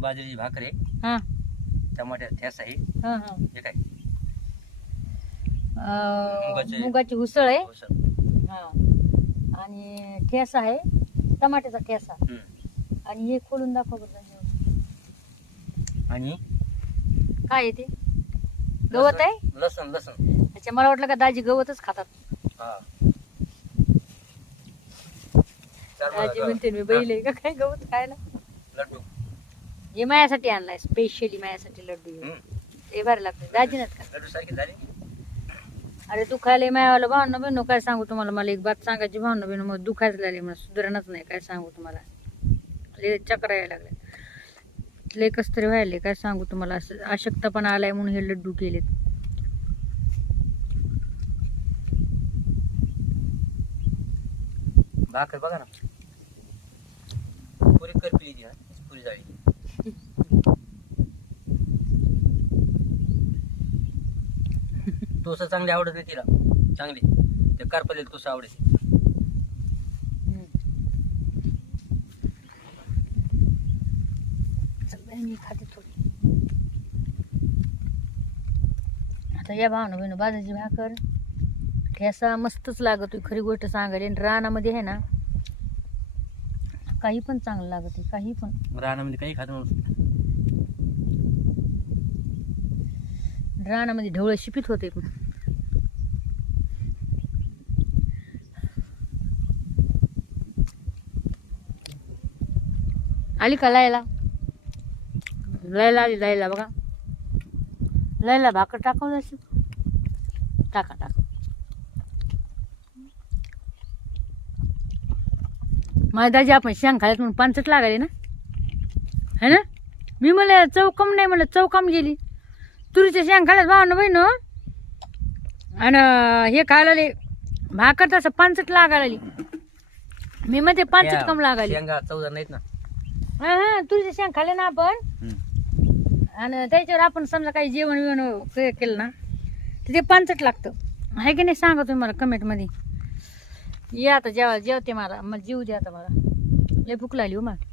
बाजरीची भाकर आहे हा. टमाट्या ठेस आहे हा हा. हे काय? अं, मुगाचे- उसळ आहे. हो, सर. हा. आणि ठेसा आहे टमाट्याचा ठेसा हम्म. आणि हे खोलून दाखव बरं त्यांच्यावर. आणि? काय आहे ते? गवत आहे? लसण लसण. अच्छा मला वाटलं का दाजी गवतच खातात. हा. चार दाजी म्हणते मी बैल आहे का काय गवत खायला? लड्डू. हे मायासाठी आणलाय स्पेशली मायासाठी लड्डू हे. हम्म. हे भारी लागते दाजी नाहीत का? लड्डू सारखे झाले अरे दुखायला मायावाला भावना बहिण काय सांगू तुम्हाला? मला एक बात सांगायची भावना बहिण मग दुखायच लागले मला सुधारणच नाही काय सांगू तुम्हाला? लय चक्र यायला लागले लय कस तरी व्हायले काय सांगू तुम्हाला? असं अशक्तपणा आलाय म्हणून हे लड्डू केलेत. भाकर बघा ना. पुरी करपिली ती हा. पुरी जाळी. तोसा चांगली आवडत नाही तिला. चांगली. ते करपलेली तोसा आवडते मी खाते थोडी. आता या भावना बहिण बाजाची भाकर. ठेसा मस्तच लागत खरी गोष्ट सांगायला. आणि रानामध्ये आहे ना काही पण चांगलं लागत काही पण. रानामध्ये काही खात रानामध्ये ढवळं शिपित होते. पण आली का लायला? लायला आली लायला बघा. लायला भाकर टाकून जायची टाका टाका. माझ्या दाजी आपण शेंग खायला म्हणून पानसट लागले ना? है ना? मी मला चौकम नाही म्हणलं चौकम गेली. तुरीच्या शेंग खाल्यात भावानं बहिण आणि हे खायला लागले भाकर तसं पानचट लागायला लागली मी म्हणते पानचट कम लागायली. शेंगा चौदा नाहीत ना. हा हा तुरीच्या शेंग खाल्ले ना आपण? आणि त्याच्यावर आपण समजा काही जेवण बिवण के- केलं ना तर ते पानचट लागतं. आहे की नाही सांगा तुम्ही मला कमेंटमध्ये ये आता जेवा जेवते मला. मग जीव दे आता मला. लय भूक लागली हो मला.